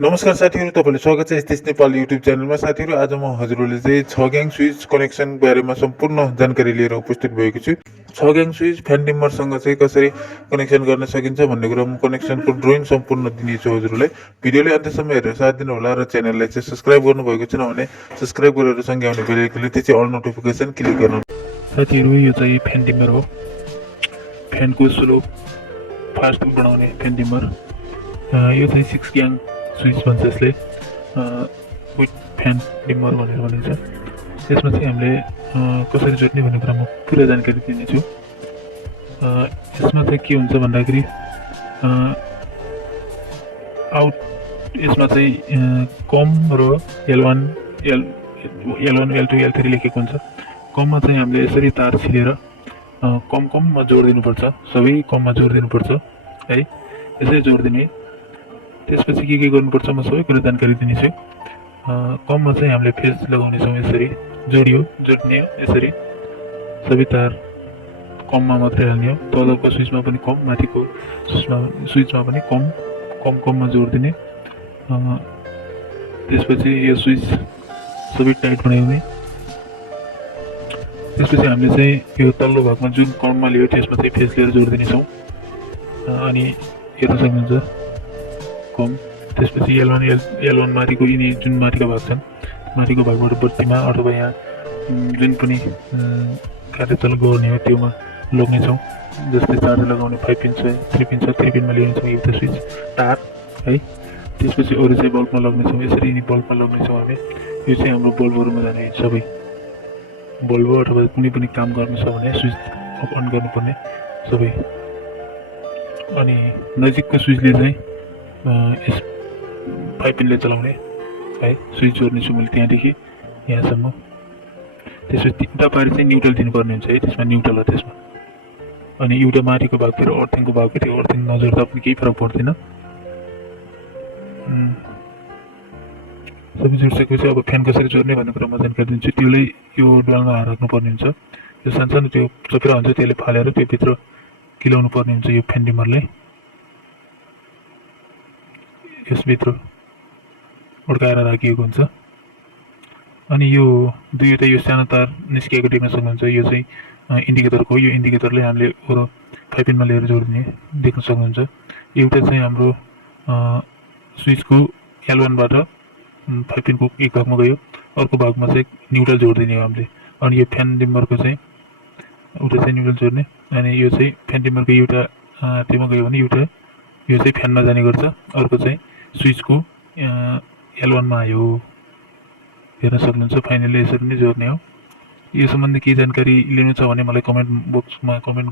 नमस्कार साथीहरु, तपाईहरुलाई स्वागत छ टिच नेपाल युट्युब च्यानलमा। साथीहरु, आज म हजुरहरुले चाहिँ 6 ग्याङ स्विच कनेक्सन बारेमा सम्पूर्ण जानकारी लिएर उपस्थित भएको छु। 6 ग्याङ स्विच फ्यान डिमरसँग चाहिँ कसरी कनेक्सन गर्न सकिन्छ भन्ने कुरा म कनेक्सनको ड्रइङ सम्पूर्ण दिनेछु हजुरहरुलाई। भिडियोले अन्त्यसम्म हेरेर साथ दिनु होला र च्यानललाई चाहिँ सब्स्क्राइब गर्नुभएको छैन भने सब्स्क्राइब गरेर सँगै आउने बेल आइकनले चाहिँ अल नोटिफिकेसन क्लिक गर्नु। साथीहरु, यो चाहिँ फ्यान डिमर हो। फ्यानको स्लो फास्ट बनाउने फ्यान डिमर। यो चाहिँ 6 ग्याङ स्विच भन्छ यसले, विथ फ्यान डिमर भनेर भनिन्छ। यसमा चाहिँ हामीले कसरी जोड्ने भन्ने कुरा म पुरा जानकारी दिनेछु। यसमा चाहिँ के हुन्छ भन्दाखेरि आउट यसमा चाहिँ कम र L1 L2 L3 लेखेको हुन्छ। कममा चाहिँ हामीले यसरी तार छिलेर कममा जोडिदिनुपर्छ, सबै कममा जोडिदिनुपर्छ है। यसरी जोडिदिने। त्यसपछि के गर्नुपर्छ म सबै कुरा जानकारी दिनेछु। कममा चाहिँ हामीले फेज लगाउनेछौँ, यसरी जोड्ने हो। यसरी सबै तार कममा मात्रै हाल्ने हो। तलको स्विचमा पनि कम, माथिको स्विचमा पनि कममा जोडिदिने। त्यसपछि यो स्विच सबै टाइट बनाउने। त्यसपछि हामीले चाहिँ यो तल्लो भागमा जुन कममा लियो त्यसमा चाहिँ फेज लिएर जोडिदिनेछौँ। अनि हेर्न सक्नुहुन्छ कम। त्यसपछि L1 माथिको यिनी जुन माथिको भाग छन्, माथिको भागबाट बत्तीमा अथवा यहाँ जुन पनि कार्यतल गर्ने हो त्योमा लग्नेछौँ। जस्तै चार्जर लगाउने 5 पिन छ, 3 पिन छ, 3 पिनमा लिनेछौँ एउटा स्विच तार है। त्यसपछि अरू चाहिँ बल्बमा लग्नेछौँ। यसरी यिनी बल्बमा लग्नेछौँ हामी। यो चाहिँ हाम्रो बल्बहरूमा जाने सबै बल्ब अथवा कुनै पनि काम गर्नु छ भने स्विच अफ अन गर्नुपर्ने सबै। अनि नजिकको स्विचले चाहिँ यस 5 पिनले चलाउने है। स्विच जोड्नेछु मैले त्यहाँदेखि यहाँसम्म। त्यसपछि उता पारि चाहिँ न्युट्रल दिनुपर्ने हुन्छ है। त्यसमा न्युट्रल हो त्यसमा। अनि एउटा माथिको भाग फेरि अर्थिङको भाग, त्यो अर्थिङ नजोड्दा पनि केही फरक पर्दैन। सबै जोडिसकेपछि अब फ्यान कसरी जोड्ने भन्ने कुरा म जानकारी दिन्छु। त्यसलाई यो ड्वालमा राख्नुपर्ने हुन्छ। यो सानो त्यो चपेरा हुन्छ, त्यसले फालेर त्यो भित्र किलाउनु पर्ने हुन्छ। यो फ्यान डिमरले यसभित्र अड्काएर राखिएको हुन्छ। अनि यो दुईवटा यो सानो तार निस्किएको देख्न सक्नुहुन्छ। यो चाहिँ इन्डिकेटरको हो। यो इन्डिकेटरले हामीले अरू 5 पिनमा लिएर जोडिने देख्न सक्नुहुन्छ। एउटा चाहिँ हाम्रो स्विचको L1बाट 5 पिनको एक भागमा गयो, अर्को भागमा चाहिँ न्युट्रल जोडिदिने हो हामीले। अनि यो फ्यान डिमरको चाहिँ एउटा चाहिँ न्युट्रल जोड्ने। अनि यो चाहिँ फ्यान डिमरको एउटा त्योमा गयो भने एउटा यो चाहिँ फ्यानमा जाने गर्छ, अर्को चाहिँ स्विचको L1मा आयो। हेर्न सक्नुहुन्छ। फाइनली यसरी नै जोड्ने हो। यो सम्बन्धी केही जानकारी लिनु छ भने मलाई कमेन्ट बक्समा कमेन्ट